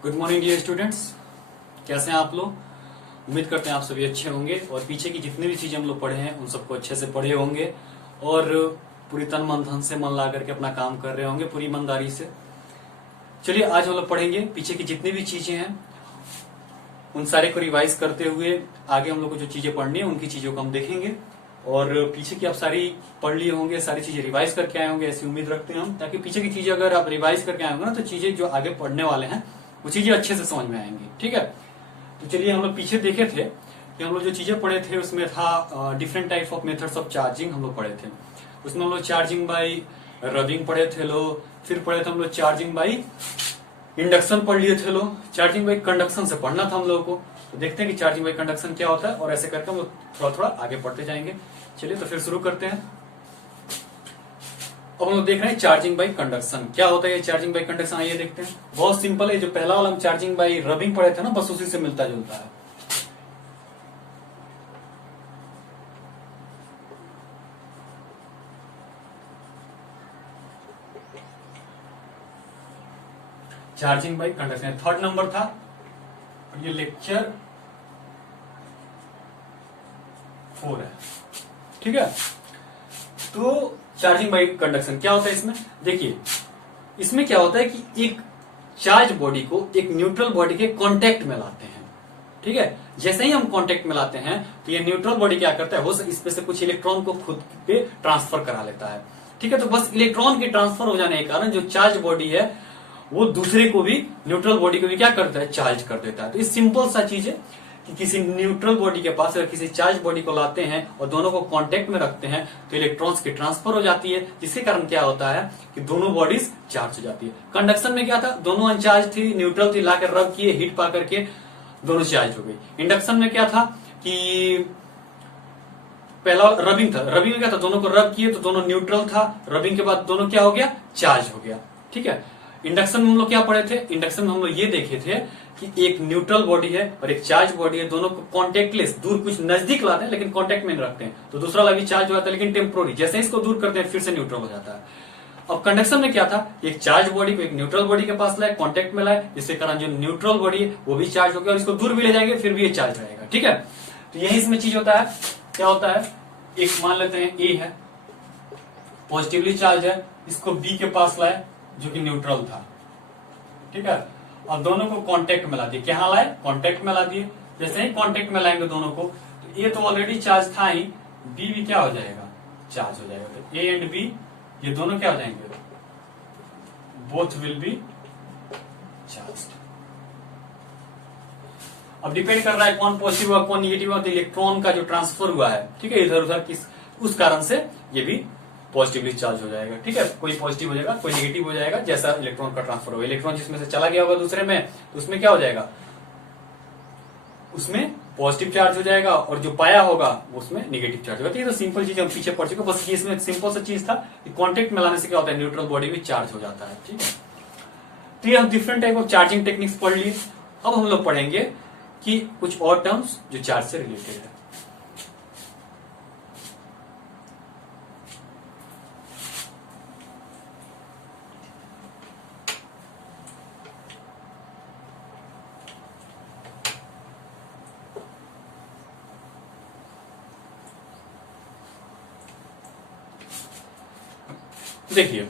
Good morning dear students, कैसे हैं आप लोग। उम्मीद करते हैं आप सभी अच्छे होंगे और पीछे की जितनी भी चीजें हम लोग पढ़े हैं उन सबको अच्छे से पढ़े होंगे और पूरी तन मन धन से मन ला करके अपना काम कर रहे होंगे पूरी ईमानदारी से। चलिए आज हम लोग पढ़ेंगे पीछे की जितनी भी चीजें हैं उन सारे को रिवाइज करते हुए आगे हम लोग को जो चीजें पढ़नी है उनकी चीजों को हम देखेंगे और पीछे की आप सारी पढ़ लिए होंगे, सारी चीजें रिवाइज करके आए होंगे, ऐसी उम्मीद रखते हैं हम, ताकि पीछे की चीजें अगर आप रिवाइज करके आए होंगे ना तो चीजें जो आगे पढ़ने वाले हैं वो चीजें अच्छे से समझ में आएंगी। ठीक है, तो चलिए हम लोग पीछे देखे थे कि हम लोग जो चीजें पढ़े थे उसमें था different type of methods of charging हम लोग पढ़े थे। उसमें हम लोग चार्जिंग बाई रबिंग पढ़े थे लोग, फिर पढ़े थे हम लोग चार्जिंग बाई इंडक्शन पढ़ लिए थे लोग, चार्जिंग बाई कंडक्शन से पढ़ना था हम लोगों को। तो देखते हैं कि चार्जिंग बाई कंडक्शन क्या होता है और ऐसे करके हम लोग थोड़ा थोड़ा आगे पढ़ते जाएंगे। चलिए तो फिर शुरू करते हैं। अब हम लोग देख रहे हैं चार्जिंग बाई कंडक्शन क्या होता है। ये चार्जिंग बाई कंडक्शन आइए देखते हैं। बहुत सिंपल है, जो पहला वाला हम चार्जिंग बाई रबिंग पढ़े थे ना बस उसी से मिलता जुलता है। Charging by conduction 3rd number था और ये लेक्चर 4 है। ठीक है, तो चार्जिंग बाई कंडक्शन क्या होता है इसमें देखिए। इसमें क्या होता है कि एक चार्ज बॉडी को एक न्यूट्रल बॉडी के कांटेक्ट में लाते हैं। ठीक है, जैसे ही हम कांटेक्ट में लाते हैं तो ये न्यूट्रल बॉडी क्या करता है, वो इसमें से कुछ इलेक्ट्रॉन को खुद पे ट्रांसफर करा लेता है। ठीक है, तो बस इलेक्ट्रॉन के ट्रांसफर हो जाने के कारण जो चार्ज बॉडी है वो दूसरे को भी, न्यूट्रल बॉडी को भी क्या करता है, चार्ज कर देता है। तो इस सिंपल सा चीज है कि किसी न्यूट्रल बॉडी के पास अगर किसी चार्ज बॉडी को लाते हैं और दोनों को कांटेक्ट में रखते हैं तो इलेक्ट्रॉन्स की ट्रांसफर हो जाती है, जिसके कारण क्या होता है कि दोनों बॉडीज चार्ज हो जाती है। कंडक्शन में क्या था, दोनों अनचार्ज थी, न्यूट्रल थी, लाकर रब किए, हीट पा करके दोनों चार्ज हो गई। इंडक्शन में क्या था कि पहला रबिंग था, रबिंग में क्या था, दोनों को रब किए तो दोनों न्यूट्रल था, रबिंग के बाद दोनों क्या हो गया, चार्ज हो गया। ठीक है, इंडक्शन में हम लोग क्या पढ़े थे, इंडक्शन में हम लोग ये देखे थे कि एक न्यूट्रल बॉडी है और एक चार्ज बॉडी है, दोनों को कॉन्टेक्टलेस, दूर कुछ नजदीक लाते हैं लेकिन कॉन्टेक्ट में नहीं रखते हैं, तो दूसरा वाला भी चार्ज हो जाता है लेकिन टेम्पोररी, जैसे इसको दूर करते हैं फिर से न्यूट्रल हो जाता है। अब कंडक्शन में क्या था, एक चार्ज बॉडी को एक न्यूट्रल बॉडी के पास लाए, कॉन्टेक्ट में लाए, जिसके कारण जो न्यूट्रल बॉडी है वो भी चार्ज हो गया और इसको दूर भी ले जाएंगे फिर भी ये चार्ज रहेगा। ठीक है, तो यही इसमें चीज होता है। क्या होता है, एक मान लेते हैं ए है, पॉजिटिवली चार्ज है, इसको बी के पास लाए जो कि न्यूट्रल था। ठीक है, और दोनों को कांटेक्ट में ला दिए, क्या लाए, कांटेक्ट में ला दिए। जैसे ही कांटेक्ट में लाएंगे दोनों को तो ए तो ऑलरेडी चार्ज था ही, बी भी क्या हो जाएगा, चार्ज हो जाएगा। तो ए एंड बी ये दोनों क्या हो जाएंगे, बोथ विल बी चार्ज्ड। अब डिपेंड कर रहा है कौन पॉजिटिव हुआ कौन निगेटिव हुआ, तो इलेक्ट्रॉन का जो ट्रांसफर हुआ है, ठीक है, इधर उधर किस, उस कारण से ये भी पॉजिटिवली चार्ज हो जाएगा। ठीक है, कोई पॉजिटिव हो जाएगा कोई नेगेटिव हो जाएगा, जैसा इलेक्ट्रॉन का ट्रांसफर होगा। इलेक्ट्रॉन जिसमें से चला गया होगा दूसरे में तो उसमें क्या हो जाएगा, उसमें पॉजिटिव चार्ज हो जाएगा और जो पाया होगा उसमें नेगेटिव चार्ज होगा। तो ये तो सिंपल चीज हम पीछे पढ़ चुके, बस ये इसमें सिंपल सा चीज था कि कॉन्टेक्ट में लाने से क्या होता है, न्यूट्रल बॉडी भी चार्ज हो जाता है। ठीक है, तो ये हम different type of charging techniques पढ़ लिए। अब हम लोग पढ़ेंगे कि कुछ और टर्म्स जो चार्ज से रिलेटेड है। देखिए,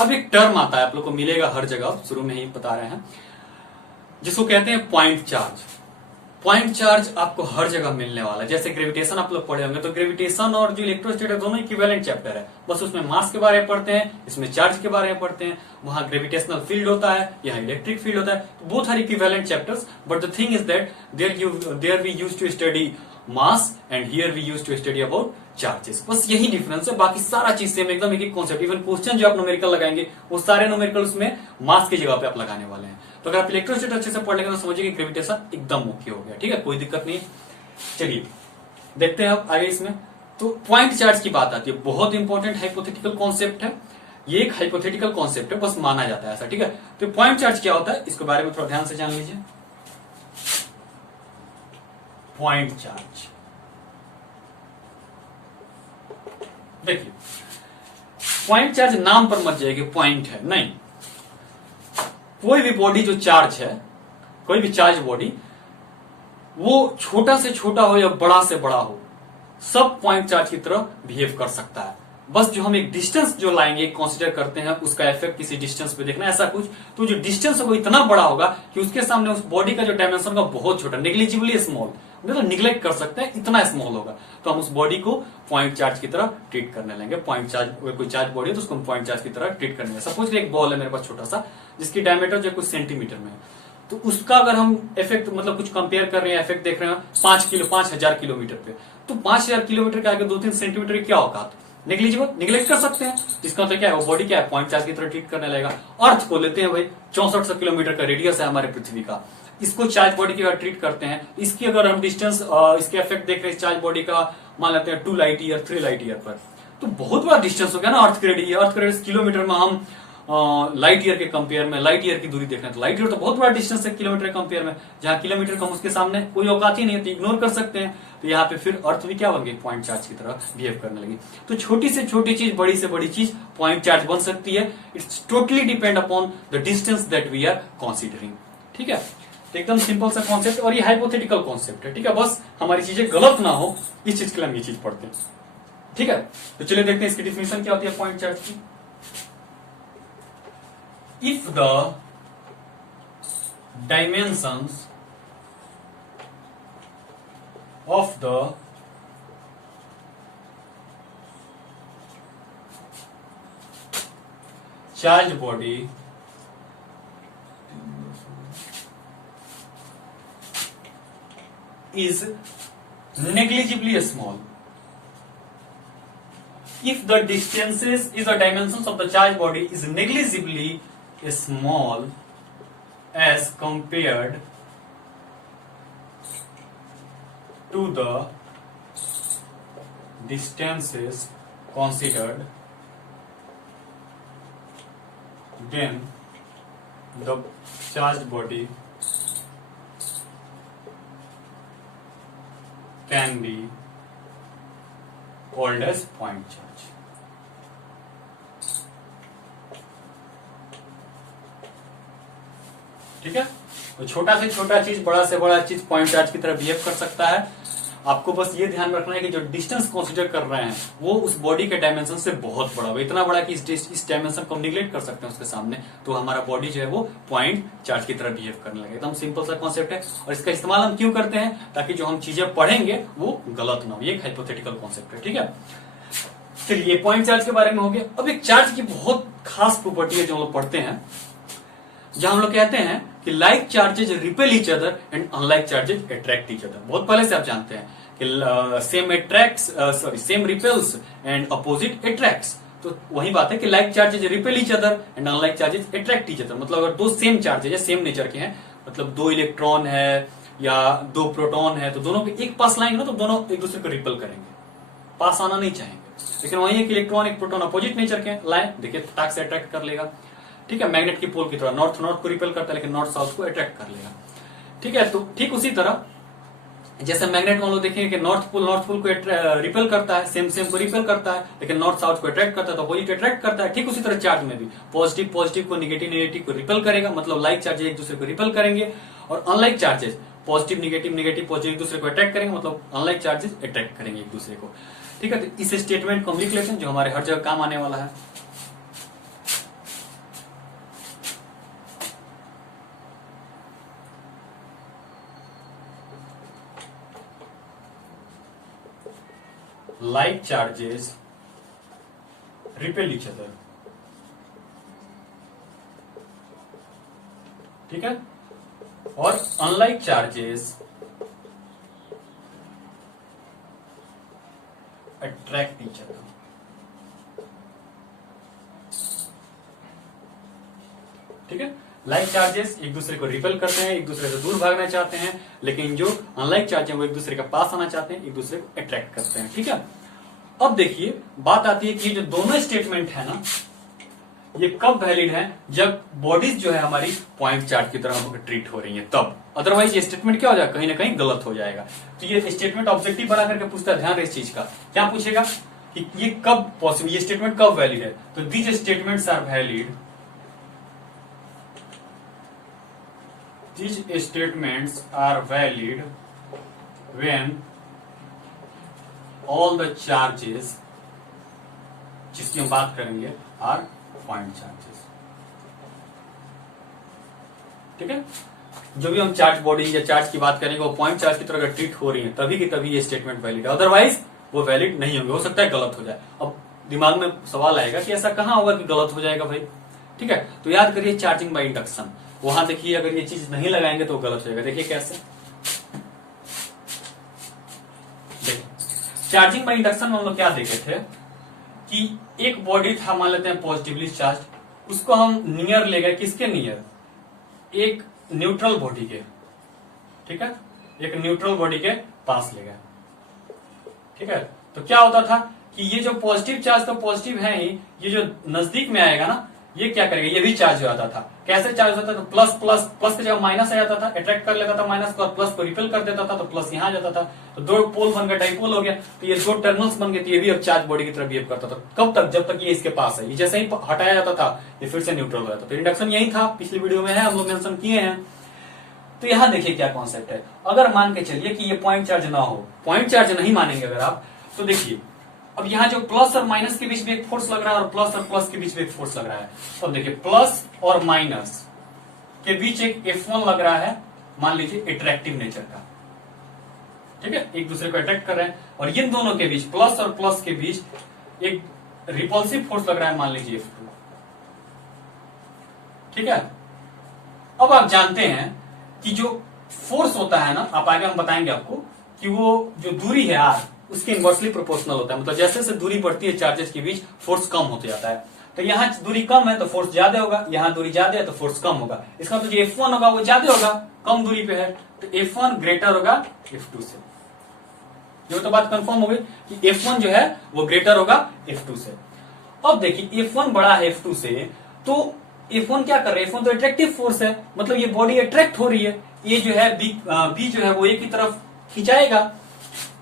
अब एक टर्म आता है, आप लोग को मिलेगा हर जगह, शुरू में ही बता रहे हैं, जिसको कहते हैं पॉइंट चार्ज। पॉइंट चार्ज आपको हर जगह मिलने वाला है। जैसे ग्रेविटेशन आप लोग पढ़े होंगे, तो ग्रेविटेशन और जो इलेक्ट्रोस्टैटिक है दोनों इक्विवेलेंट चैप्टर है, बस उसमें मास के बारे में पढ़ते हैं, इसमें चार्ज के बारे में पढ़ते हैं। वहां ग्रेविटेशनल फील्ड होता है, यहाँ इलेक्ट्रिक फील्ड होता है, both are equivalent chapters, but the thing is that there we used to study mass and here we used to study about charges. बस यही डिफरेंस है, बाकी सारा चीज सेम एकदम एक एक कॉन्सेप्ट। इवन क्वेश्चन जो आप न्यूमेरिकल लगाएंगे वो सारे न्यूमेरिकल उसमें मास की जगह पे आप लगाने वाले हैं। तो अगर आप इलेक्ट्रोस्टैटिक अच्छे से पढ़ लेंगे तो समझिए कि ग्रेविटेशन एकदम मुख्य हो गया। ठीक है, कोई दिक्कत नहीं। चलिए देखते हैं अब आगे इसमें। तो पॉइंट चार्ज की बात आती है, बहुत इंपॉर्टेंट हाइपोथेटिकल कॉन्सेप्ट है ये, एक हाइपोथेटिकल कॉन्सेप्ट है, बस माना जाता है ऐसा। ठीक है, तो पॉइंट चार्ज क्या होता है इसके बारे में थोड़ा ध्यान से जान लीजिए। पॉइंट चार्ज देखिए, पॉइंट चार्ज नाम पर मत जाइए कि पॉइंट है, नहीं, कोई भी बॉडी जो चार्ज है, कोई भी चार्ज बॉडी, वो छोटा से छोटा हो या बड़ा से बड़ा हो, सब पॉइंट चार्ज की तरह बिहेव कर सकता है। बस जो हम एक डिस्टेंस जो लाएंगे, कंसीडर करते हैं उसका इफेक्ट किसी डिस्टेंस पे देखना, ऐसा कुछ, तो जो डिस्टेंस है वो इतना बड़ा होगा कि उसके सामने उस बॉडी का जो डायमेंशन का बहुत छोटा, नेग्लिजिबली स्मॉल, मतलब निग्लेक्ट कर सकते हैं, इतना स्मॉल होगा, तो हम उस बॉडी को पॉइंट चार्ज की तरह ट्रीट करने लेंगे। पॉइंट चार्ज, कोई चार्ज बॉडी है तो उसको हम पॉइंट चार्ज की तरह ट्रीट करने लेंगे। सपोज एक बॉल है मेरे पास छोटा सा, जिसकी डायमीटर जो कुछ सेंटीमीटर में है, तो उसका अगर हम इफेक्ट, मतलब कुछ कंपेयर कर रहे हैं, इफेक्ट देख रहे हैं 5,000 किलोमीटर पे, तो 5,000 किलोमीटर के आगे 2-3 सेंटीमीटर क्या औकात, नेग्लिजिबल, निगलेक्ट कर सकते हैं। इसका मतलब क्या है, वो बॉडी क्या है, पॉइंट चार्ज की तरह ट्रीट करने लगेगा। अर्थ को लेते हैं भाई, 6400 किलोमीटर का रेडियस है हमारे पृथ्वी का, इसको चार्ज बॉडी की तरह ट्रीट करते हैं। इसकी अगर हम डिस्टेंस, इसके इफेक्ट देख रहे हैं चार्ज बॉडी का, मान लेते हैं 2 लाइट ईयर 3 लाइट ईयर पर, तो बहुत बड़ा डिस्टेंस हो गया ना अर्थ के रेडियस। अर्थ के रेडियस किलोमीटर में, हम लाइट ईयर के कंपेयर में लाइट ईयर की दूरी देख रहे हैं, तो लाइट ईयर तो बहुत बड़ा डिस्टेंस है किलोमीटर के कंपेयर में, जहां किलोमीटर कम, उसके सामने कोई औकात ही नहीं है, तो इग्नोर कर सकते हैं। तो यहाँ पे फिर अर्थ भी क्या बन गई, पॉइंट चार्ज की तरह बिहेव करने लगी। तो छोटी से छोटी चीज, बड़ी से बड़ी चीज पॉइंट चार्ज बन सकती है। It's totally depend upon the distance that we are considering. ठीक है, तो एकदम सिंपल सा कॉन्सेप्ट, और ये हाइपोथेटिकल कॉन्सेप्ट है। ठीक है, बस हमारी चीजें गलत ना हो, इस चीज के लिए हम ये चीज पढ़ते हैं। ठीक है, तो चलिए देखते हैं इसकी डिफिनेशन क्या होती है पॉइंट चार्ज की। If the dimensions of the charged body is negligibly small, if the distances is the dimensions of the charged body is negligibly small as compared to the distances considered, then the charged body can be called as point charge. ठीक है, तो छोटा से छोटा चीज, बड़ा से बड़ा चीज पॉइंट चार्ज की तरह बिहेव कर सकता है। आपको बस ये ध्यान रखना है कि जो डिस्टेंस कंसीडर कर रहे हैं वो उस बॉडी के डायमेंशन से बहुत बड़ा हो, इतना बड़ा कि इस डायमेंशन को हम निगलेक्ट कर सकते हैं उसके सामने, तो हमारा बॉडी जो है वो पॉइंट चार्ज की तरह बिहेव करने लगे। एकदम सिंपल सा कॉन्सेप्ट है, और इसका इस्तेमाल हम क्यों करते हैं, ताकि जो हम चीजें पढ़ेंगे वो गलत ना हो। ये एक हाइपोथेटिकल कॉन्सेप्ट है। ठीक है, चलिए पॉइंट चार्ज के बारे में हो गया। अब एक चार्ज की बहुत खास प्रॉपर्टी है जो हम लोग पढ़ते हैं, जहां हम लोग कहते हैं कि like charges repel each other and unlike charges attract each other. बहुत पहले से आप जानते हैं कि same repels and opposite attracts. तो वही बात है कि like charges repel each other and unlike charges attract each other. मतलब अगर दो सेम चार्जेज है, सेम नेचर के हैं, मतलब 2 इलेक्ट्रॉन है या 2 प्रोटॉन है, तो दोनों के एक पास लाएंगे ना, तो दोनों एक दूसरे को रिपेल करेंगे, पास आना नहीं चाहेंगे। लेकिन वही एक इलेक्ट्रॉन एक प्रोटॉन अपोजिट नेचर के लाए, देखिए फटाक से अट्रैक्ट कर लेगा। ठीक है, मैग्नेट की पोल की तरह नॉर्थ नॉर्थ को रिपेल करता है, लेकिन नॉर्थ साउथ को अट्रैक्ट कर लेगा। ठीक है, तो ठीक उसी तरह जैसे मैग्नेट मान लो देखेंगे कि नॉर्थ पोल को रिपेल करता है, सेम को रिपेल करता है, लेकिन नॉर्थ साउथ को अट्रैक्ट करता है, तो अपोजिट अट्रैक्ट करता है। ठीक उसी तरह चार्ज में भी पॉजिटिव को नेगेटिव को रिपेल करेगा, मतलब लाइक चार्जेस एक दूसरे को रिपेल करेंगे, और अनलाइक चार्जेस पॉजिटिव पॉजिटिव एक दूसरे को अट्रैक्ट करेंगे, मतलब अनलाइक चार्जेस अट्रैक्ट करेंगे एक दूसरे को। ठीक है, तो इस स्टेटमेंट को हम लिख लेते हैं जो हमारे हर जगह काम आने वाला है। Like charges repel each other। ठीक है, और unlike charges attract each other. ठीक है, लाइक चार्जेस एक दूसरे को रिपेल करते हैं, एक दूसरे से दूर भागना चाहते हैं, लेकिन जो अनलाइक चार्ज है वो एक दूसरे के पास आना चाहते हैं, एक दूसरे को अट्रैक्ट करते हैं। ठीक है, अब देखिए बात आती है कि जो दोनों स्टेटमेंट है ना, ये कब वैलिड है, जब बॉडीज जो है हमारी पॉइंट चार्ज की तरह ट्रीट हो रही है तब। अदरवाइज ये स्टेटमेंट क्या हो जाएगा, कहीं ना कहीं गलत हो जाएगा। तो ये स्टेटमेंट ऑब्जेक्टिव बना करके पूछता है, ध्यान रहे इस चीज का। क्या पूछेगा कि ये कब पॉसिबल, ये स्टेटमेंट कब वैलिड है, तो these statements are valid these statements are valid when all the charges, जिसकी हम बात करेंगे, are point charges। ठीक है, जो भी हम चार्ज बॉडी या चार्ज की बात करेंगे वो पॉइंट चार्ज की तरह अगर ट्रीट हो रही है तभी की तभी ये स्टेटमेंट वैलिड है, अदरवाइज वो वैलिड नहीं होंगे। हो सकता है गलत हो जाए। अब दिमाग में सवाल आएगा कि ऐसा कहां होगा कि गलत हो जाएगा भाई। ठीक है, तो याद करिए चार्जिंग बाय इंडक्शन, वहां देखिए अगर ये चीज नहीं लगाएंगे तो गलत हो जाएगा। देखिए कैसे, देखिए चार्जिंग बाय इंडक्शन में हम लोग क्या देखे थे कि एक बॉडी था, मान लेते हैं पॉजिटिवली चार्ज, उसको हम नियर ले गए, किसके नियर, एक न्यूट्रल बॉडी के। ठीक है, एक न्यूट्रल बॉडी के पास ले गए। ठीक है, तो क्या होता था कि ये जो पॉजिटिव चार्ज तो पॉजिटिव है ही, ये जो नजदीक में आएगा ना ये क्या करेगा, ये भी चार्ज हो जाता था। कैसे चार्ज होता था, तो प्लस प्लस प्लस की जगह माइनस आ जाता था, अट्रैक्ट कर लेता था माइनस को, और प्लस को रिपेल कर देता था, तो प्लस यहां आ जाता था। तो दो पोल बन गया, डाइपोल हो गया, तो ये दो टर्मिनल्स बन गए, तो ये भी अब चार्ज बॉडी की तरफ बिहेव करता था। कब तक, जब तक ये इसके पास है। ये जैसे ही हटाया जाता था ये फिर से न्यूट्रल हो जाता था। तो इंडक्शन यही था, पिछली वीडियो में है, हम लोग मेंशन किए हैं। तो यहां देखिए क्या कॉन्सेप्ट है। अगर मान के चलिए कि ये पॉइंट चार्ज ना हो, पॉइंट चार्ज नहीं मानेंगे अगर आप, तो देखिए अब यहाँ जो प्लस और माइनस के बीच में एक फोर्स लग रहा है और प्लस और प्लस के बीच में एक फोर्स लग रहा है। तो देखिए प्लस और माइनस के बीच एक F1 लग रहा है, मान लीजिए अट्रैक्टिव नेचर का। ठीक है, एक दूसरे को अट्रैक्ट कर रहे हैं, और इन दोनों के बीच, प्लस और प्लस के बीच एक रिपल्सिव फोर्स लग रहा है, मान लीजिए F2। ठीक है, अब आप जानते हैं कि जो फोर्स होता है ना, आप आगे हम बताएंगे आपको कि वो जो दूरी है R उसके इनवर्सली प्रोपोर्शनल होता है। मतलब जैसे जैसे दूरी बढ़ती है चार्जेस के बीच फोर्स कम होते जाता है। तो यहाँ दूरी कम है तो फोर्स ज्यादा होगा, यहाँ दूरी ज्यादा है तो फोर्स कम होगा। इसका मतलब जो F1 होगा वो ज्यादा होगा, कम दूरी पे है, तो F1 ग्रेटर होगा F2 से। ये तो बात कंफर्म हो गई कि F1 जो है वो ग्रेटर होगा F2 से। अब देखिए F1 बड़ा है F2 से, तो F1 क्या कर रहा है, F1 तो अट्रैक्टिव फोर्स है, मतलब ये बॉडी अट्रैक्ट हो रही है। ये जो है B जो है वो एक की तरफ खिंचाएगा,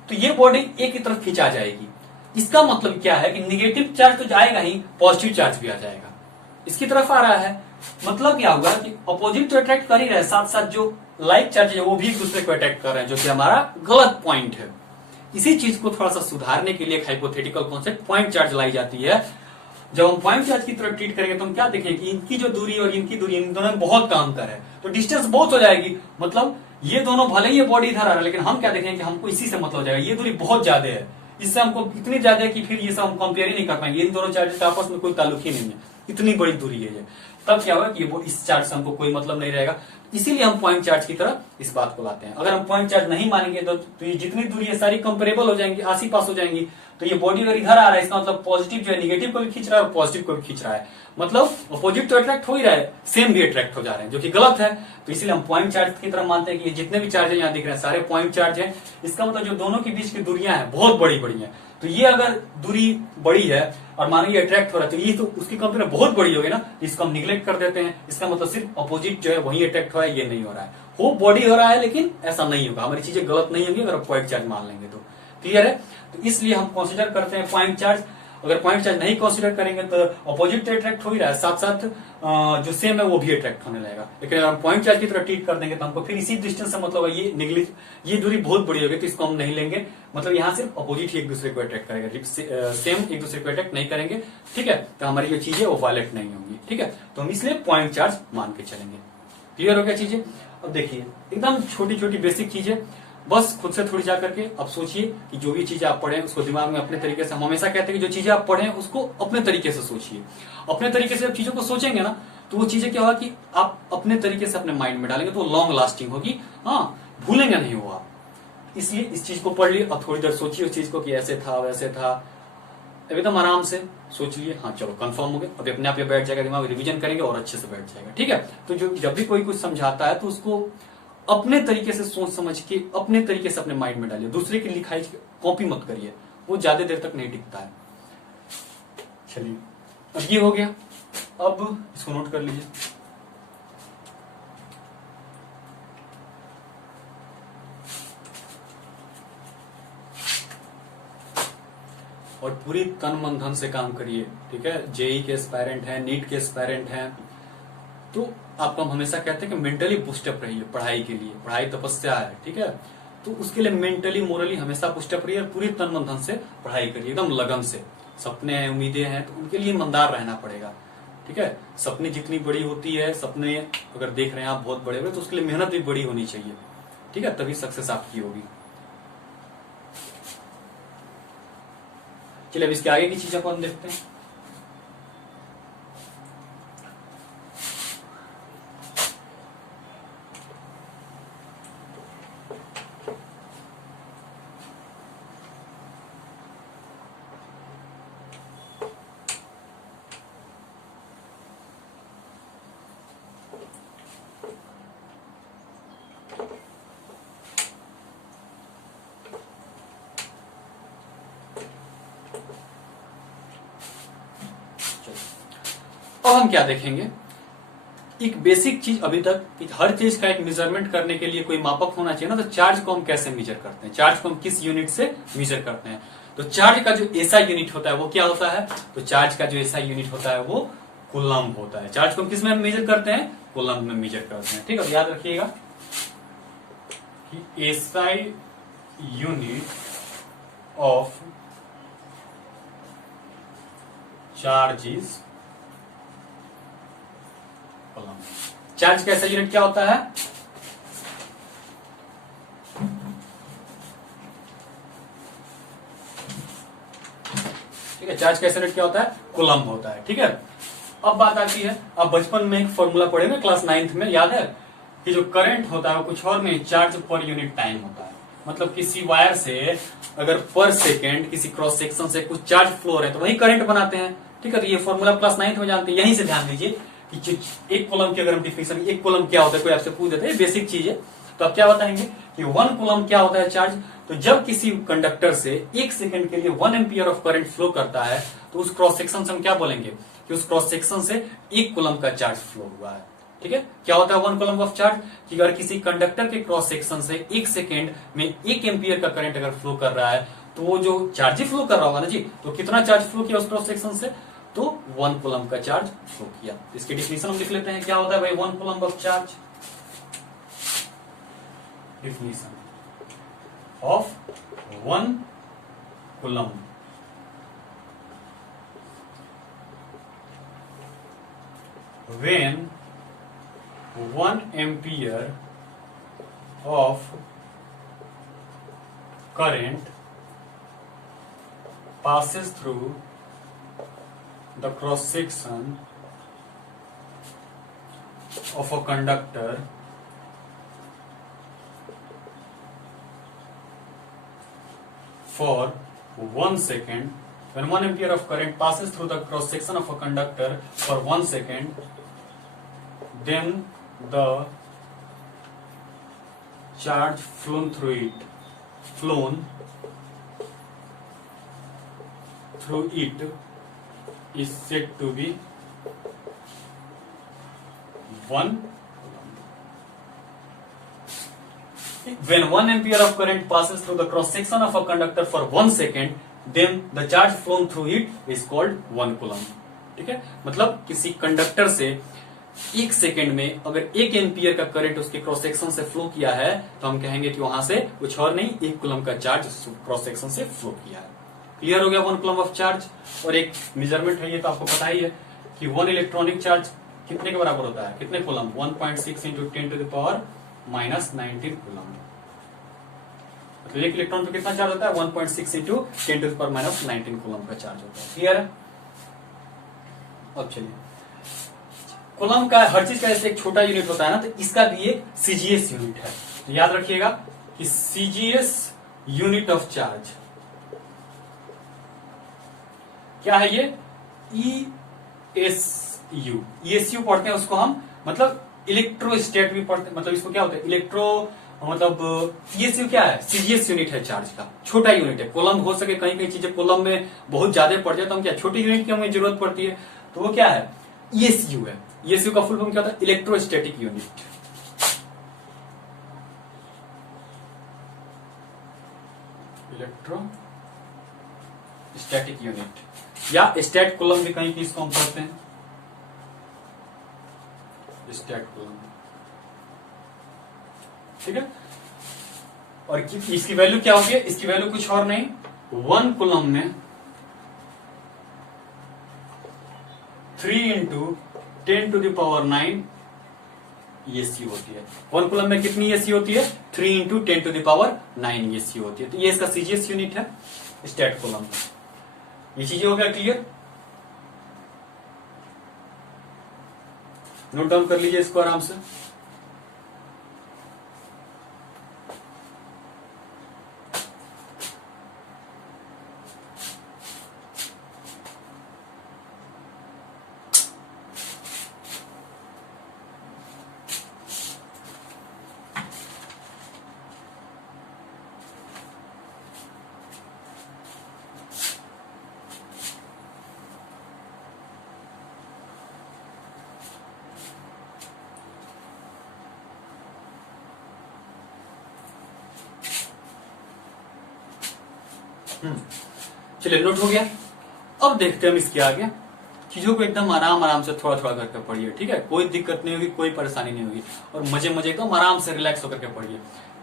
तो ये बॉडी एक की तरफ खिंचा जाएगी। इसका मतलब क्या है कि निगेटिव चार्ज तो जाएगा ही, पॉजिटिव चार्ज भी आ जाएगा, इसकी तरफ आ रहा है। मतलब क्या होगा कि अपोजिट तो अट्रैक्ट कर ही रहे, साथ साथ जो लाइक चार्ज है वो भी एक दूसरे को अट्रैक्ट कर रहे हैं, जो कि हमारा गलत पॉइंट है। इसी चीज को थोड़ा सा सुधारने के लिए एक हाइपोथेटिकल कॉन्सेप्ट पॉइंट चार्ज लाई जाती है। जब हम पॉइंट चार्ज की तरफ ट्रीट करेंगे तो हम क्या देखेंगे कि इनकी जो दूरी और इनकी दूरी, इन दोनों में बहुत का अंतर है, तो डिस्टेंस बहुत हो जाएगी। मतलब ये दोनों भले ही ये बॉडी इधर आ रहा है, लेकिन हम क्या देखेंगे कि हमको इसी से मतलब हो जाएगा, ये दूरी बहुत ज्यादा है, इससे हमको इतनी ज्यादा है कि फिर ये सब हम कंपेयर ही नहीं कर पाएंगे, इन दोनों चार्जेस का आपस में कोई ताल्लुक ही नहीं है, इतनी बड़ी दूरी है ये। तब क्या होगा कि इस चार्ज से हमको कोई मतलब नहीं रहेगा। इसीलिए हम पॉइंट चार्ज की तरह इस बात को लाते हैं। अगर हम पॉइंट चार्ज नहीं मानेंगे तो ये जितनी दूरी है सारी कंपेरेबल हो जाएंगी, आसी पास हो जाएंगी। तो ये बॉडी अगर इधर आ रहा है, इसका मतलब पॉजिटिव जो है निगेटिव को भी खींच रहा है और पॉजिटिव को भी खींच रहा है, मतलब अपोजिट तो अट्रैक्ट हो ही रहा है, सेम भी अट्रैक्ट हो जा रहे हैं, जो कि गलत है। तो इसलिए हम पॉइंट चार्ज की तरह मानते हैं कि ये जितने भी चार्ज है यहाँ दिख रहे हैं सारे पॉइंट चार्ज है। इसका मतलब जो दोनों के बीच की दूरियां हैं बहुत बड़ी बड़ी है, तो ये अगर दूरी बड़ी है और मानो ये अट्रैक्ट हो रहा है, तो ये तो उसकी कंपेयर बहुत बड़ी होगी ना, इसको हम निगलेक्ट कर देते हैं। इसका मतलब सिर्फ अपोजिट जो है वही अट्रैक्ट हो रहा है, ये नहीं हो रहा है। हो बॉडी हो रहा है लेकिन ऐसा नहीं होगा, हमारी चीजें गलत नहीं होंगी अगर पॉइंट चार्ज मान लेंगे तो। क्लियर है? तो इसलिए हम कंसीडर करते हैं पॉइंट चार्ज। अगर पॉइंट चार्ज नहीं कंसीडर करेंगे तो अपोजिट तो अट्रैक्ट हो ही रहा है, साथ साथ जो सेम है वो भी अट्रैक्ट होने लगेगा। लेकिन अगर हम पॉइंट चार्ज की तरह ट्रीट कर देंगे तो हमको फिर इसी डिस्टेंस से मतलब है, ये दूरी बहुत बड़ी होगी तो इसको हम नहीं लेंगे। मतलब यहाँ सिर्फ अपोजिट ही एक दूसरे को अट्रैक्ट करेगा, सेम एक दूसरे को अट्रैक्ट नहीं करेंगे। ठीक है, तो हमारी जो चीजें वो वायलेट नहीं होंगी। ठीक है, तो हम इसलिए पॉइंट चार्ज मान के चलेंगे। क्लियर हो गया चीजें? अब देखिए एकदम छोटी छोटी बेसिक चीजें, बस खुद से थोड़ी जा करके अब सोचिए कि जो भी चीजें आप पढ़े उसको दिमाग में अपने तरीके से, हम हमेशा कहते हैं कि जो चीजें आप पढ़े उसको अपने तरीके से सोचिए। अपने तरीके से जब चीजों को सोचेंगे ना तो वो चीजें क्या होगा कि आप अपने तरीके से अपने माइंड में डालेंगे तो लॉन्ग लास्टिंग होगी। हाँ, भूलेंगे नहीं वो आप। इसलिए इस चीज को पढ़ लिए और थोड़ी देर सोचिए उस चीज को कि ऐसे था वैसे था, एकदम आराम से सोच लिए। हाँ चलो कंफर्म हो गया, अभी अपने आप ये बैठ जाएगा दिमाग, रिवीजन करेंगे और अच्छे से बैठ जाएगा। ठीक है, तो जो जब भी कोई कुछ समझाता है तो उसको अपने तरीके से सोच समझ के अपने तरीके से अपने माइंड में डालिए। दूसरे की लिखाई कॉपी मत करिए, वो ज्यादा देर तक नहीं टिकता है। चलिए अब ये हो गया, अब इसको नोट कर लीजिए। और पूरी तन मन धन से काम करिए। ठीक है, जेई के एस्पायरेंट हैं, नीट के एस्पायरेंट हैं, तो आपको हम हमेशा कहते हैं कि मेंटली बूस्टअप रहिए पढ़ाई के लिए, पढ़ाई तपस्या है, ठीक है। तो उसके लिए मेंटली मोरली हमेशा बूस्टअप रहिए और पूरी तन मन धन से पढ़ाई करिए, एकदम लगन से। सपने हैं, उम्मीदें हैं, तो उनके लिए ईमानदार रहना पड़ेगा, ठीक है। सपने जितनी बड़ी होती है, सपने अगर देख रहे हैं आप बहुत बड़े बड़े, तो उसके लिए मेहनत भी बड़ी होनी चाहिए, ठीक है, तभी सक्सेस आपकी होगी। चलिए अब इसके आगे की चीजों को हम देखते हैं। अब हम क्या देखेंगे, एक बेसिक चीज अभी तक, हर चीज का एक मेजरमेंट करने के लिए कोई मापक होना चाहिए ना। तो चार्ज को हम कैसे मेजर करते हैं, चार्ज को हम किस यूनिट से मेजर करते हैं। तो चार्ज का जो एसआई यूनिट होता है वो क्या होता है, तो चार्ज का जो एसआई यूनिट होता है वो कूलम्ब होता है। चार्ज को हम किस में मेजर करते हैं, कूलम्ब में मेजर करते हैं, ठीक है। याद रखिएगा कि SI unit of charge is coulomb. Charge का एसआई यूनिट क्या होता है, ठीक है। चार्ज का एसआई यूनिट क्या होता है, कूलम्ब होता है, ठीक है। अब बात आती है, अब बचपन में एक फॉर्मूला पढ़ेंगे क्लास 9th में, याद है कि जो करंट होता है वो कुछ और नहीं, चार्ज पर यूनिट टाइम होता है। मतलब किसी वायर से अगर पर सेकेंड किसी क्रॉस सेक्शन से कुछ चार्ज फ्लो है तो वही करंट बनाते हैं, ठीक है। तो ये फॉर्मूला क्लास 9th में जानते हैं। यहीं से ध्यान दीजिए कि एक कूलम्ब की अगर हम डिफिनेशन, एक कूलम्ब क्या होता है, कोई आपसे पूछ देते हैं, बेसिक चीज है, तो आप क्या बताएंगे कि 1 कूलम्ब क्या होता है, चार्ज। तो जब किसी कंडक्टर से 1 सेकंड के लिए 1 एम्पियर ऑफ करंट फ्लो करता है तो उस क्रॉस सेक्शन से हम क्या बोलेंगे कि उस क्रॉस सेक्शन से 1 कूलम्ब का चार्ज फ्लो हुआ है, ठीक है। क्या होता है 1 कूलम्ब ऑफ चार्ज, कि अगर किसी कंडक्टर के क्रॉस सेक्शन से 1 सेकंड में 1 एम्पियर का करंट अगर फ्लो कर रहा है तो वो जो चार्ज ही फ्लो कर रहा होगा ना जी, तो कितना चार्ज फ्लो किया उस क्रॉस सेक्शन से, तो 1 कूलम्ब का चार्ज फ्लो किया। इसकी डिफिनेशन हम लिख लेते हैं, क्या होता है भाई 1 coulomb of charge. Definition of 1 coulomb when 1 ampere of current passes through the cross section of a conductor for 1 second. When 1 ampere of current passes through the cross section of a conductor for 1 second, then the charge flown through it is said to be 1 coulomb. When 1 ampere of current passes through the cross section of a conductor for 1 second, then the charge flown through it is called 1 coulomb, ठीक है। मतलब किसी conductor से 1 second में अगर 1 ampere का current उसके cross section से फ्लो किया है तो हम कहेंगे कि वहां से कुछ और नहीं, 1 कूलम्ब का चार्ज क्रॉस सेक्शन से फ्लो किया है। क्लियर हो गया 1 कूलम्ब ऑफ चार्ज। और एक मेजरमेंट है, ये तो आपको पता ही है कि 1 इलेक्ट्रॉनिक चार्ज कितने के बराबर होता है, कितने कूलम्ब, 1.6 इंटू 10⁻⁻⁹ कूलम्ब। मतलब 1 इलेक्ट्रॉन पे कितना चार्ज होता है, 1.6 इंटू 10⁻⁻⁹ कूलम्ब का चार्ज होता है। क्लियर है। अब चलिए, कूलम्ब का हर चीज का ऐसे एक छोटा यूनिट होता है ना, तो इसका भी एक सीजीएस यूनिट है। तो याद रखिएगा कि सीजीएस यूनिट ऑफ चार्ज क्या है, ये ईएसयू, ईएसयू पढ़ते हैं उसको हम, मतलब इलेक्ट्रोस्टेट भी पढ़ते हैं। मतलब इसको क्या होता है, इलेक्ट्रो, मतलब ईएसयू क्या है, सीजीएस यूनिट है चार्ज का, छोटा यूनिट है। कूलम्ब हो सके कहीं कहीं चीजें कूलम्ब में बहुत ज्यादा पड़ जाए तो हम क्या छोटी यूनिट की हमें जरूरत पड़ती है, तो वो क्या है, ईएसयू है। ईएसयू का फुल फॉर्म क्या होता है, इलेक्ट्रोस्टैटिक यूनिट। इलेक्ट्रोस्टैटिक यूनिट या स्टैट कूलम्ब भी कहीं इसको हम पढ़ते हैं, स्टैट कूलम। ठीक है, और इसकी वैल्यू क्या होगी? इसकी वैल्यू कुछ और नहीं, 1 कूलम में 3 × 10⁹ ESC होती है। 1 कूलम में कितनी ESC होती है? 3 × 10⁹ ESC होती है। तो ये इसका CGS यूनिट है स्टैट कूलम का। ये चीजें हो गया क्लियर? नोट डाउन कर लीजिए इसको आराम से। चलिए, नोट हो गया। अब देखते हैं हम इसके आगे। चीजों को एकदम आराम आराम से थोड़ा थोड़ा करके पढ़िए, ठीक है? कोई दिक्कत नहीं होगी, कोई परेशानी नहीं होगी, और मजे मजे एकदम आराम से रिलैक्स होकर के पढ़िए।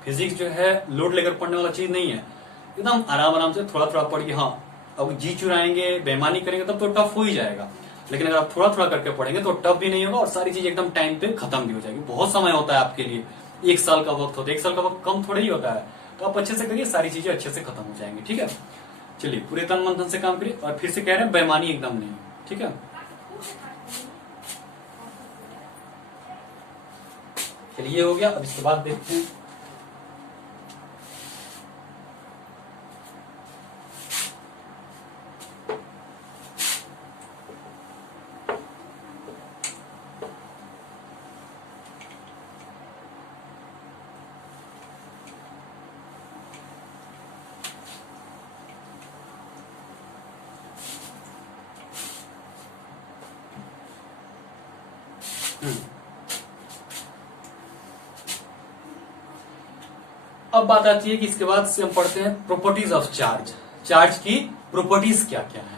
फिजिक्स जो है लोड लेकर पढ़ने वाला चीज नहीं है, एकदम आराम आराम से थोड़ा थोड़ा पढ़िए। हाँ, अब जी चुराएंगे, बेईमानी करेंगे तब तो टफ हो ही जाएगा, लेकिन अगर आप थोड़ा थोड़ा करके पढ़ेंगे तो टफ भी नहीं होगा और सारी चीज एकदम टाइम पे खत्म भी हो जाएगी। बहुत समय होता है आपके लिए, 1 साल का वक्त होता है, 1 साल का वक्त कम थोड़ा ही होता है, तो आप अच्छे से करिए, सारी चीजें अच्छे से खत्म हो जाएंगी। ठीक है, चलिए पूरे तन मन धन से काम करिए, और फिर से कह रहे हैं बेईमानी एकदम नहीं। ठीक है, चलिए ये हो गया। अब इसके बाद देखते हैं अब बात आती है कि इसके बाद से हम पढ़ते हैं प्रॉपर्टीज ऑफ चार्ज। चार्ज की प्रॉपर्टीज क्या क्या है?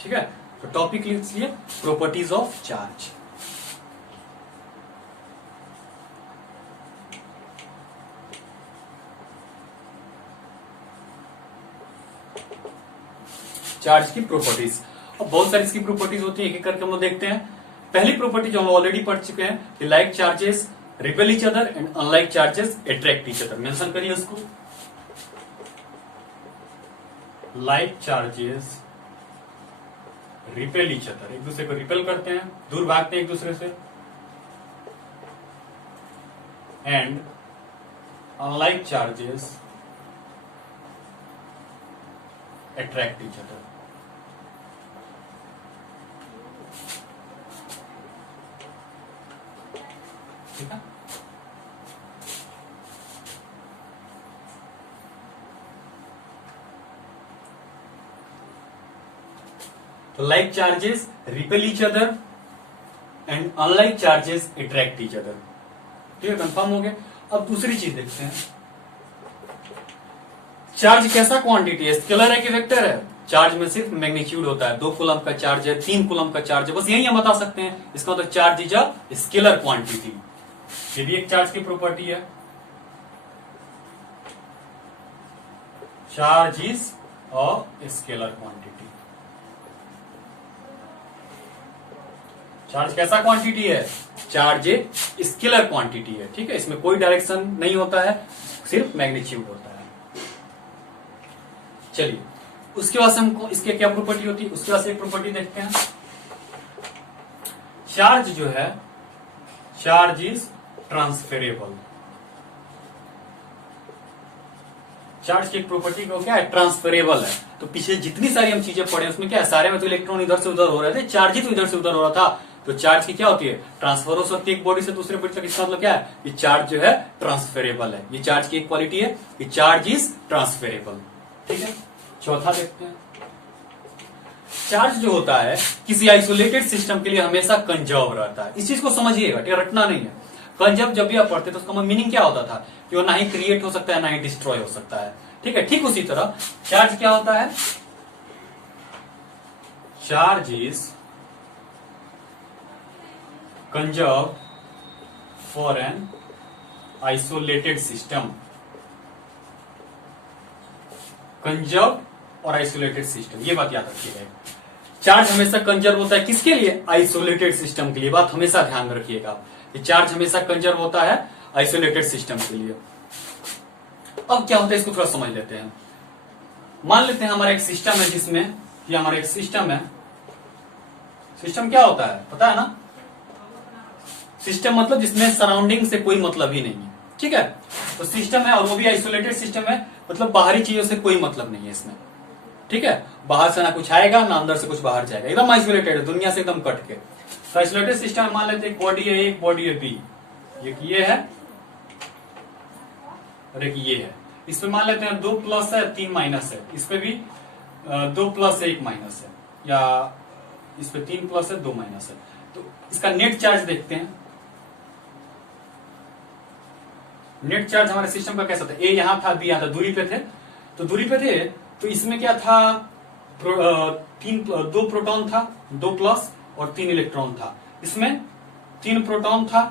ठीक है, तो टॉपिक लिख लिए प्रॉपर्टीज ऑफ चार्ज। चार्ज की प्रॉपर्टीज, अब बहुत सारी इसकी प्रॉपर्टीज होती है, एक एक करके हम लोग देखते हैं। पहली प्रॉपर्टी जो हम ऑलरेडी पढ़ चुके हैं कि like charges repel each other and unlike charges attract each other. Mention करिए उसको, like charges repel each other, एक दूसरे को रिपेल करते हैं, दूर भागते हैं एक दूसरे से, and unlike charges attract each other. ठीक है, तो like charges repel each other and unlike charges attract each other. ठीक है, कंफर्म हो गया। अब दूसरी चीज देखते हैं, चार्ज कैसा क्वांटिटी है? स्केलर है कि वेक्टर है? चार्ज में सिर्फ मैग्नीट्यूड होता है। 2 कूलम का चार्ज है, 3 कूलम का चार्ज है, बस यही हम बता सकते हैं। इसका मतलब charge is a scalar quantity. ये भी एक चार्ज की प्रॉपर्टी है, charge is a scalar quantity. Charge कैसा क्वांटिटी है? चार्ज एक स्केलर क्वांटिटी है। ठीक है, इसमें कोई डायरेक्शन नहीं होता है, सिर्फ मैग्नीट्यूड होता है। चलिए, उसके बाद से हमको इसके क्या प्रॉपर्टी होती है, उसके बाद से एक प्रॉपर्टी देखते हैं। चार्ज जो है, चार्ज इज ट्रांसफरेबल। चार्ज की एक प्रॉपर्टी को क्या है? ट्रांसफरेबल है। तो पीछे जितनी सारी हम चीजें पढ़े उसमें क्या है? सारे में तो इलेक्ट्रॉन इधर से उधर हो रहे थे, चार्ज ही तो इधर से उधर हो रहा था। तो चार्ज की क्या होती है? ट्रांसफर हो सकती है एक बॉडी से दूसरे बॉडी तक। इसका मतलब क्या है? ये चार्ज जो है ट्रांसफरेबल है। ये चार्ज की एक क्वालिटी है कि चार्ज इज ट्रांसफरेबल। ठीक है, चौथा देखते हैं। चार्ज जो होता है किसी आइसोलेटेड सिस्टम के लिए हमेशा कंजर्व रहता है। इस चीज को समझिएगा, ठीक है, रटना नहीं है। कंजर्व जब भी आप पढ़ते तो उसका मीनिंग क्या होता था कि वो ना ही क्रिएट हो सकता है ना ही डिस्ट्रॉय हो सकता है। ठीक है, ठीक उसी तरह चार्ज क्या होता है? Charge is conserve for an isolated system. Conserve और आइसोलेटेड सिस्टम, ये बात याद रखिएगा। चार्ज हमेशा कंजर्व होता है किसके लिए? आइसोलेटेड सिस्टम के लिए। बात हमेशा ध्यान में रखिएगा, चार्ज हमेशा कंजर्व होता है आइसोलेटेड सिस्टम के लिए। अब क्या होता है इसको थोड़ा समझ लेते हैं। मान लेते हैं हमारा एक सिस्टम है जिसमें, ये हमारा एक सिस्टम है। सिस्टम क्या होता है पता है ना? सिस्टम मतलब जिसमें सराउंडिंग से कोई मतलब ही नहीं है, ठीक है। तो सिस्टम है और वो भी आइसोलेटेड सिस्टम है, मतलब बाहरी चीजों से कोई मतलब नहीं है इसमें, ठीक है। बाहर से ना कुछ आएगा ना अंदर से कुछ बाहर जाएगा, एकदम आइसोलेटेड है, दुनिया से एकदम कट के। तो आइसोलेटेड सिस्टम में मान लेते हैं एक बॉडी है, एक बॉडी है बी, एक ये है और एक ये है। इसमें मान लेते हैं 2 प्लस है 3 माइनस है, इस पे भी 2 प्लस है 1 माइनस है, या इस पे 3 प्लस है 2 माइनस है। तो इसका नेट चार्ज देखते हैं। नेट चार्ज हमारे सिस्टम का कैसा था? ए यहां था, बी यहां था, दूरी पे थे। तो दूरी पे थे तो इसमें क्या था? 2 प्रोटॉन था, 2 प्लस और 3 इलेक्ट्रॉन था। इसमें 3 प्रोटॉन था,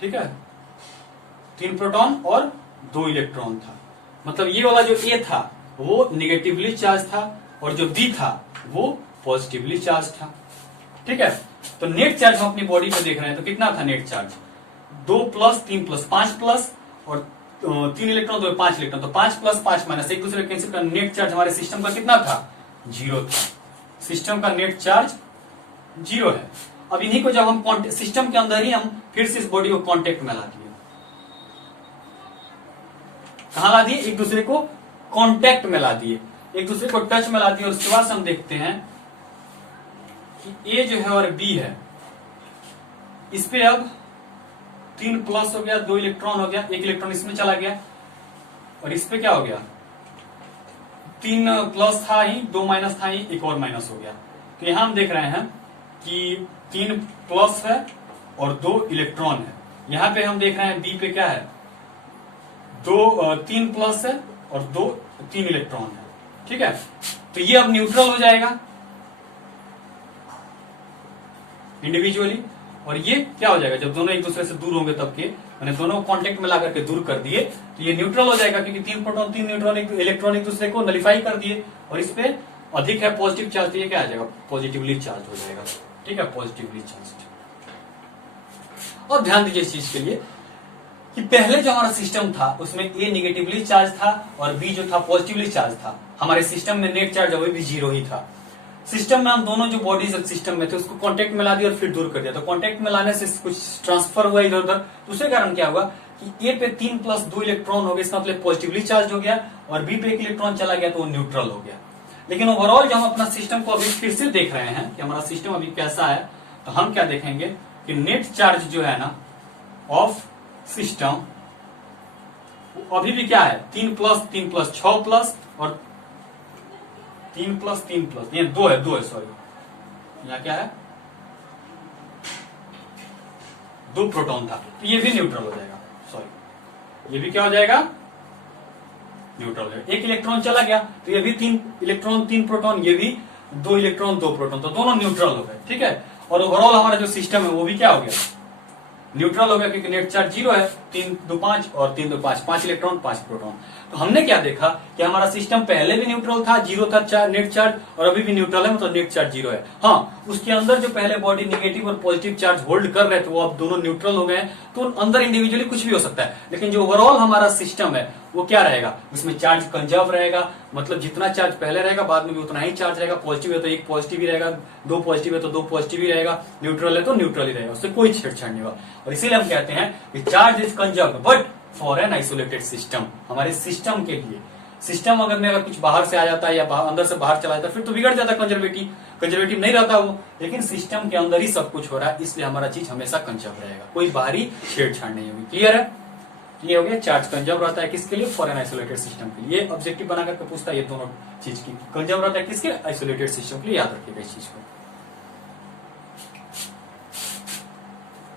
ठीक है, 3 प्रोटॉन और 2 इलेक्ट्रॉन था। मतलब ये वाला जो ए था वो निगेटिवली चार्ज था और जो बी था वो पॉजिटिवली चार्ज था, ठीक है। तो नेट चार्ज हम अपनी बॉडी पे देख रहे हैं, तो कितना था net charge? 2 plus 3 plus 5 plus और 3 इलेक्ट्रॉन, 2 5 इलेक्ट्रॉन, तो 5 प्लस 5 माइनस, एक दूसरे कैंसिल का नेट चार्ज हमारे सिस्टम का कितना था? 0 था। सिस्टम का नेट चार्ज 0 है। अब इन्हीं को जब हम सिस्टम के अंदर ही हम फिर से इस बॉडी को कॉन्टेक्ट में ला दिए। कहां ला दिए? एक दूसरे को कॉन्टेक्ट में ला दिए, एक दूसरे को टच में ला दिए। और उसके बाद से हम देखते हैं कि ए जो है और बी है, इस पे अब 3 प्लस हो गया, 2 इलेक्ट्रॉन हो गया, 1 इलेक्ट्रॉन इसमें चला गया। और इस पे क्या हो गया? 3 प्लस था ही, 2 माइनस था ही, 1 और माइनस हो गया। तो यहां हम देख रहे हैं कि 3 प्लस है और 2 इलेक्ट्रॉन है। यहां पे हम देख रहे हैं बी पे क्या है? 3 प्लस है और 3 इलेक्ट्रॉन है, ठीक है। तो ये अब न्यूट्रल हो जाएगा इंडिविजुअली, और ये क्या हो जाएगा? जब दोनों एक दूसरे से दूर होंगे तब के, मैंने दोनों कांटेक्ट में ला करके दूर कर दिए, तो ये न्यूट्रल हो जाएगा, क्योंकि 3 प्रोटॉन 3 न्यूट्रॉन इलेक्ट्रॉन एक दूसरे को नलिफाई कर दिए। और इस पे अधिक है पॉजिटिव चार्ज, तो ये क्या आ जाएगा? पॉजिटिवली चार्ज हो जाएगा, ठीक है, पॉजिटिवली चार्ज। और ध्यान दीजिए इस चीज के लिए कि पहले जो हमारा सिस्टम था उसमें ए निगेटिवली चार्ज था और बी जो था पॉजिटिवली चार्ज था। हमारे सिस्टम में नेट चार्ज अभी भी 0 ही था। सिस्टम में हम दोनों जो बॉडीज सिस्टम में थे उसको कांटेक्ट में ला दिया और फिर दूर कर दिया। तो कांटेक्ट में लाने से कुछ ट्रांसफर हुआ इधर उधर, दूसरे कारण क्या हुआ कि ए पे 3 प्लस 2 इलेक्ट्रॉन हो गया, इसका मतलब पॉजिटिवली चार्ज हो गया, और बी पे 1 इलेक्ट्रॉन चला गया तो वो न्यूट्रल हो गया। लेकिन ओवरऑल जब हम अपना सिस्टम को अभी फिर से देख रहे हैं कि हमारा सिस्टम अभी कैसा है, तो हम क्या देखेंगे कि नेट चार्ज जो है ना ऑफ सिस्टम अभी भी क्या है? 3 प्लस 3 प्लस 6 प्लस और 3 प्लस 3 प्लस, ये 2 है सॉरी, यहाँ क्या है? 2 प्रोटॉन था, तो ये भी न्यूट्रल हो जाएगा, सॉरी ये भी क्या हो जाएगा? न्यूट्रल हो जाएगा। 1 इलेक्ट्रॉन चला गया तो ये भी 3 इलेक्ट्रॉन 3 प्रोटॉन, ये भी 2 इलेक्ट्रॉन 2 प्रोटॉन, तो दोनों न्यूट्रल हो गए, ठीक है। और ओवरऑल हमारा जो सिस्टम है वो भी क्या हो गया? न्यूट्रल हो गया, क्योंकि नेट चार्ज 0 है, 3 2 5 और 3 2 5, 5 इलेक्ट्रॉन 5 प्रोटॉन। तो हमने क्या देखा कि हमारा सिस्टम पहले भी न्यूट्रल था, 0 था नेट चार्ज, और अभी भी न्यूट्रल है, मतलब नेट चार्ज 0 है। हाँ, उसके अंदर जो पहले बॉडी निगेटिव और पॉजिटिव चार्ज होल्ड कर रहे थे वो अब दोनों न्यूट्रल हो गए, तो अंदर इंडिविजुअली कुछ भी हो सकता है। लेकिन जो ओवरऑल हमारा सिस्टम है वो क्या रहेगा? उसमें चार्ज कंजर्व रहेगा, मतलब जितना चार्ज पहले रहेगा बाद में भी उतना ही चार्ज रहेगा। पॉजिटिव है तो 1 पॉजिटिव ही रहेगा, 2 पॉजिटिव है तो 2 पॉजिटिव ही रहेगा, न्यूट्रल है तो न्यूट्रल ही रहेगा, उससे कोई छेड़छाड़ नहीं होगा। और इसीलिए हम कहते हैं कि charge is conserve but for an isolated system. हमारे सिस्टम के लिए, सिस्टम अगर कुछ बाहर से आ जाता है या अंदर से बाहर चला जाता है फिर तो बिगड़ जाता है, कंजर्वेटिव नहीं रहता वो। लेकिन सिस्टम के अंदर ही सब कुछ हो रहा है, इसलिए हमारा चीज हमेशा कंजर्व रहेगा, कोई बाहरी छेड़छाड़ नहीं होगी। क्लियर है? ये हो गया, चार्ज कंजर्व रहता है किसके लिए? फॉर एन आइसोलेटेड सिस्टम के लिए। ऑब्जेक्टिव बना करके पूछता है ये दोनों चीज की, कंजर्व रहता है किसके? आइसोलेटेड सिस्टम के लिए। याद रखिएगा इस चीज को।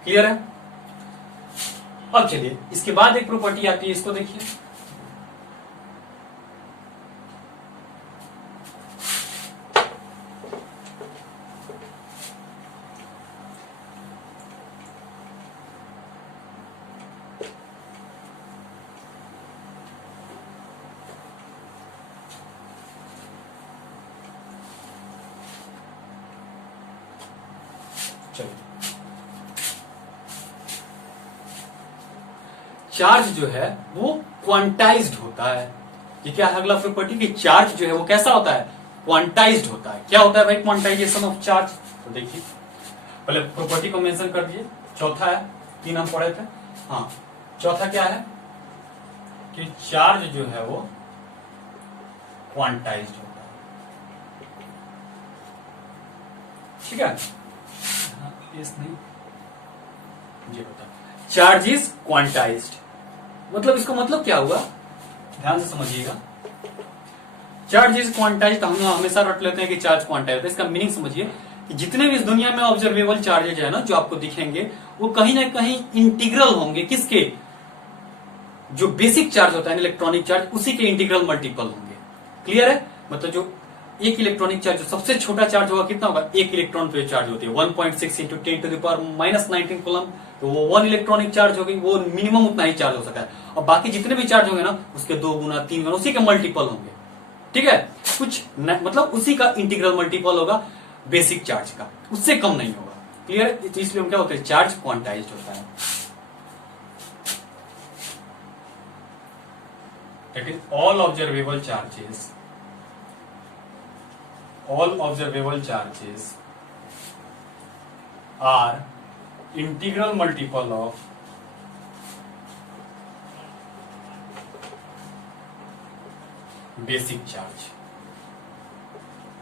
क्लियर है? अब चलिए इसके बाद एक प्रॉपर्टी आती है, इसको देखिए। चलिए, चार्ज जो है वो क्वांटाइज्ड होता है। ये क्या है अगला प्रॉपर्टी कि चार्ज जो है वो कैसा होता है, क्वांटाइज्ड होता है। क्या होता है भाई क्वांटाइजेशन ऑफ चार्ज? तो देखिए पहले प्रॉपर्टी को मेंशन कर दिए। चौथा है, 3 हम पढ़े थे। हाँ, चौथा क्या है कि चार्ज जो है वो क्वांटाइज्ड होता है। ठीक है, इस नहीं ये होता है चार्ज इज क्वांटाइज्ड। मतलब इसका मतलब क्या हुआ, ध्यान से समझिएगा। चार्ज इज क्वांटाइज्ड हम हमेशा रट लेते हैं कि चार्ज क्वांटाइज्ड होता है। इसका मीनिंग समझिए कि जितने भी इस दुनिया में ऑब्जर्वेबल चार्जेज है ना जो आपको दिखेंगे, वो कहीं ना कहीं इंटीग्रल होंगे। किसके? जो बेसिक चार्ज होता है इलेक्ट्रॉनिक चार्ज, उसी के इंटीग्रल मल्टीपल होंगे। क्लियर है? मतलब जो एक इलेक्ट्रॉनिक चार्ज, जो सबसे छोटा चार्ज होगा कितना होगा, 1 इलेक्ट्रॉन पे चार्ज होती है 1.6 इंटू 10⁻⁻19 कूलम, तो वो 1 इलेक्ट्रॉनिक चार्ज होगी, वो मिनिमम उतना ही चार्ज हो सकता है। और बाकी जितने भी चार्ज होंगे ना उसके 2 गुना 3 गुना उसी के मल्टीपल होंगे। ठीक है, कुछ मतलब उसी का इंटीग्रल मल्टीपल होगा बेसिक चार्ज का, उससे कम नहीं होगा। क्लियर है? तो इसलिए हम क्या होते हैं, चार्ज क्वांटाइज्ड होता है। That is all observable charges are integral multiple of basic charge.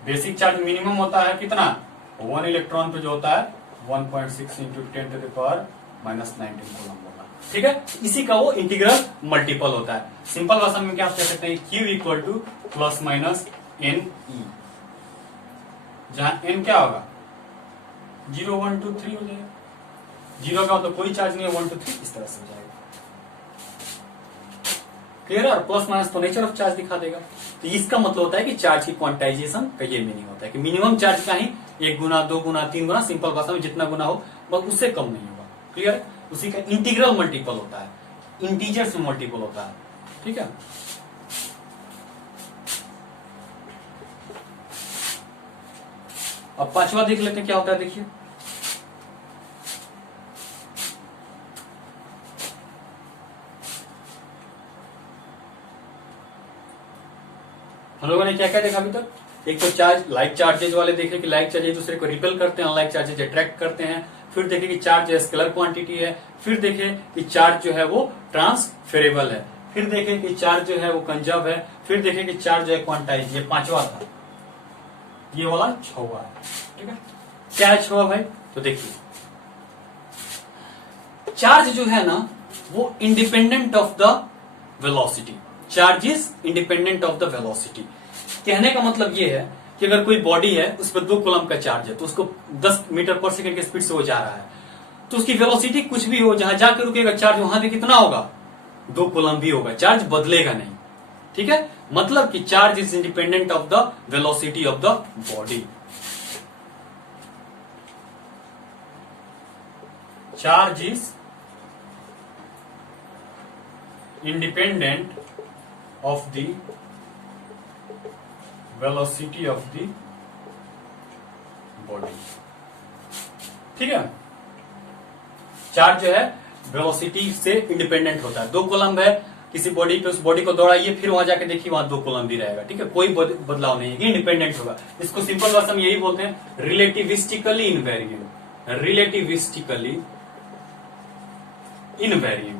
Basic charge minimum होता है कितना, 1 इलेक्ट्रॉन पे जो होता है 1.6 इंटू 10⁻⁻19 कूलम होगा। ठीक है, इसी का वो इंटीग्रल मल्टीपल होता है। सिंपल भाषा में क्या कह सकते हैं, Q equal to plus minus n e, जहां n क्या होगा 0 1 2 3 हो जाएगा। 0 का मतलब कोई चार्ज नहीं है, 1 2 3 इस तरह से हो जाएगा। क्लियर है? और प्लस माइनस तो नेचर ऑफ चार्ज दिखा देगा। तो इसका मतलब होता है कि चार्ज की क्वांटाइजेशन का ये मीनिंग होता है कि मिनिमम चार्ज का ही 1 गुना 2 गुना 3 गुना, सिंपल भाषा में जितना गुना हो बस उससे कम नहीं होगा। क्लियर है? उसी का इंटीग्रल मल्टीपल होता है, इंटीजर्स में मल्टीपल होता है। ठीक है, अब पांचवा देख लेते हैं क्या होता है। देखिए हम लोगों ने क्या क्या देखा अभी तक, एक तो चार्ज लाइक चार्जेज वाले देखे कि लाइक चार्ज एक दूसरे को रिपेल करते हैं, अनलाइक चार्जेज अट्रैक्ट करते हैं। फिर देखे कि चार्ज स्केलर क्वांटिटी है। फिर देखे कि चार्ज जो है वो ट्रांसफेरेबल है। फिर देखे कि चार्ज जो है वो कंजर्व है। फिर देखे कि चार्ज जो है क्वांटाइज। ये पांचवा था, ये वाला छवा है। ठीक है, क्या है छवा भाई? तो देखिए चार्ज जो है ना वो independent of the velocity. Charge is independent of the velocity. कहने का मतलब ये है कि अगर कोई बॉडी है उस पर 2 कूलम का चार्ज है, तो उसको 10 मीटर पर सेकंड की स्पीड से वो जा रहा है, तो उसकी वेलोसिटी कुछ भी हो, जहां जाकर रुकेगा चार्ज वहां भी कितना होगा, 2 कूलम भी होगा, चार्ज बदलेगा नहीं। ठीक है, मतलब कि charge is independent of the velocity of the body. Charge is independent of the velocity of the body। ठीक है, चार्ज जो है वेलोसिटी से इंडिपेंडेंट होता है। 2 कूलम है किसी बॉडी पे, उस बॉडी को दौड़ाइए, फिर वहां जाके देखिए वहां 2 कूलम भी रहेगा। ठीक है, कोई बदलाव नहीं है, इंडिपेंडेंट होगा। इसको सिंपल भाषा में यही बोलते हैं रिलेटिविस्टिकली इनवेरिएंट। रिलेटिविस्टिकली इनवेरिएंट,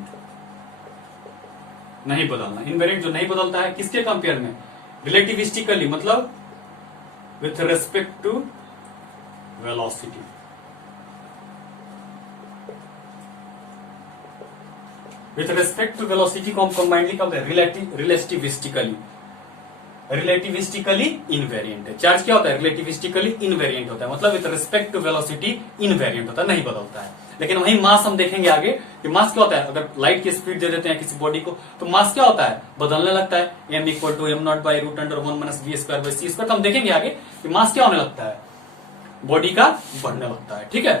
नहीं बदलना। इनवेरिएंट जो नहीं बदलता है किसके कंपेयर में, रिलेटिविस्टिकली, मतलब with respect to velocity. With respect to velocity को हम कंबाइंडली कहते हैं रिलेटिविस्टिकली। रिलेटिविस्टिकली इनवेरिएंट है। चार्ज क्या होता है, रिलेटिविस्टिकली इनवेरिएंट होता है, मतलब with respect to velocity invariant होता है, नहीं बदलता है। लेकिन वही मास हम देखेंगे आगे कि मास क्या होता है, अगर लाइट की स्पीड दे देते हैं किसी बॉडी को तो मास क्या होता है, बदलने लगता है। m equal to m0/√(1-v²/c²। तो हम देखेंगे आगे कि मास क्या होने लगता है, बॉडी का बढ़ने लगता है। ठीक है,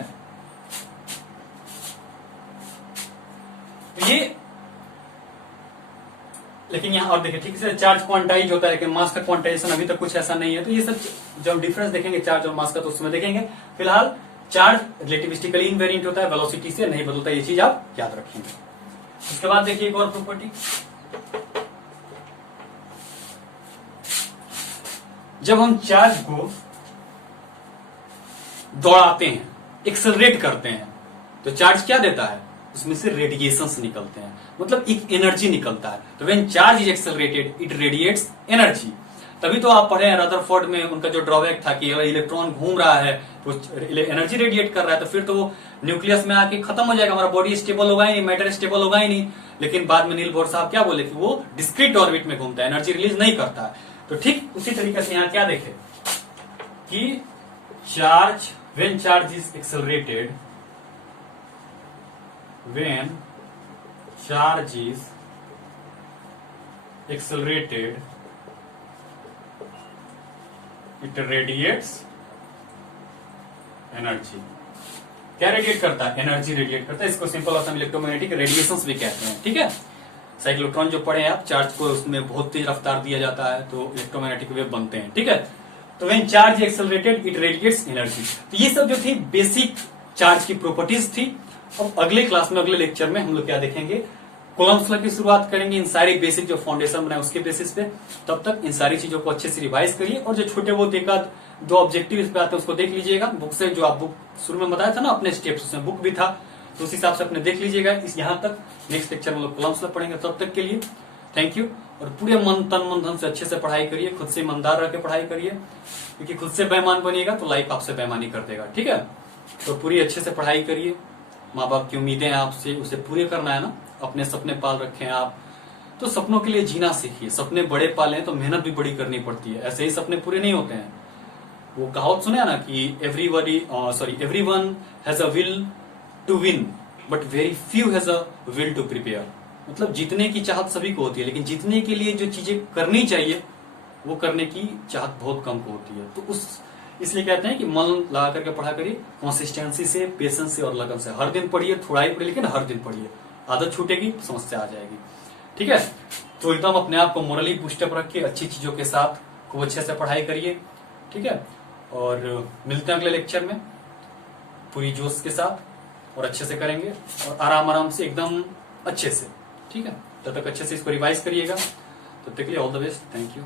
तो ये लेकिन यहां और देखिए ठीक से, चार्ज क्वांटाइज होता है कि मास का क्वांटाइजेशन अभी तक कुछ ऐसा नहीं है। तो ये सब जब डिफरेंस देखेंगे चार्ज और मास का तो उसमें देखेंगे। फिलहाल चार्ज रिलेटिविस्टिकली इनवेरिएंट होता है, वेलोसिटी से नहीं बदलता, ये चीज आप याद रखेंगे। उसके बाद देखिए एक और प्रॉपर्टी, जब हम चार्ज को दौड़ाते हैं, एक्सेलरेट करते हैं, तो चार्ज क्या देता है, उसमें से रेडिएशंस निकलते हैं, मतलब एक एनर्जी निकलता है। तो when charge is accelerated it radiates energy. तभी तो आप पढ़े हैं रदरफोर्ड में, उनका जो ड्रॉबैक था कि इलेक्ट्रॉन घूम रहा है तो एनर्जी रेडिएट कर रहा है, तो फिर तो वो न्यूक्लियस में आके खत्म हो जाएगा, हमारा बॉडी स्टेबल होगा ही नहीं, मैटर स्टेबल होगा ही नहीं। लेकिन बाद में नील बोर साहब क्या बोले कि वो डिस्क्रीट ऑर्बिट में घूमता है, एनर्जी रिलीज नहीं करता है। तो ठीक उसी तरीके से यहां क्या देखे कि charge, when charge is accelerated, when charge is accelerated it radiates energy। क्या रेडिएट करता है, एनर्जी रेडिएट करता है। इसको सिंपल और इलेक्ट्रोमैग्नेटिक रेडिएशंस भी कहते हैं, ठीक है। साइक्लोट्रॉन जो पढ़े आप, चार्ज को उसमें बहुत तेज रफ्तार दिया जाता है तो इलेक्ट्रोमैग्नेटिक वेव बनते हैं, ठीक है। तो when charge accelerated it radiates energy. तो ये सब जो थी बेसिक चार्ज की प्रॉपर्टीज थी। अब अगले क्लास में, अगले लेक्चर में हम लोग क्या देखेंगे, कूलम्ब्स लॉ की शुरुआत करेंगे इन सारी बेसिक जो फाउंडेशन बनाए उसके बेसिस पे। तब तक इन सारी चीजों को अच्छे से रिवाइज करिए, और जो छोटे बहुत एक आध दो ऑब्जेक्टिव इस पे आते हैं उसको देख लीजिएगा बुक से, जो आप बुक शुरू में बताया था ना अपने स्टेप्स, उसमें बुक भी था, तो उस हिसाब से अपने देख लीजिएगा। इस यहाँ तक नेक्स्ट लेक्चर में लोग कूलम्ब्स लॉ पढ़ेंगे। तब तक के लिए थैंक यू, और पूरे मन तन मन धन से अच्छे से पढ़ाई करिए, खुद से ईमानदार रह के पढ़ाई करिए, क्योंकि खुद से बेईमान बनिएगा तो लाइफ आपसे बेईमानी कर देगा, ठीक है। तो पूरी अच्छे से पढ़ाई करिए, माँ बाप की उम्मीदें हैं आपसे, उसे पूरे करना है ना, अपने सपने पाल रखे हैं आप, तो सपनों के लिए जीना सीखिए। सपने बड़े पाले हैं तो मेहनत भी बड़ी करनी पड़ती है, ऐसे ही सपने पूरे नहीं होते हैं। वो कहावत सुने ना कि everyone has a will to win but very few has a will to prepare. मतलब जीतने की चाहत सभी को होती है, लेकिन जीतने के लिए जो चीजें करनी चाहिए वो करने की चाहत बहुत कम को होती है। तो इसलिए कहते हैं कि मन लगा करके पढ़ा करिए, कंसिस्टेंसी से, पेशेंस से और लगन से। हर दिन पढ़िए, थोड़ा ही पढ़िए, लेकिन हर दिन पढ़िए। आदत छूटेगी समस्या आ जाएगी, ठीक है। तो एकदम अपने आप को मोरली बूस्टअप रख के अच्छी चीजों के साथ खूब अच्छे से पढ़ाई करिए, ठीक है। और मिलते हैं अगले लेक्चर में पूरी जोश के साथ, और अच्छे से करेंगे और आराम आराम से एकदम अच्छे से, ठीक है। तब तक अच्छे से इसको रिवाइज करिएगा। तब तक के लिए all the best, thank you.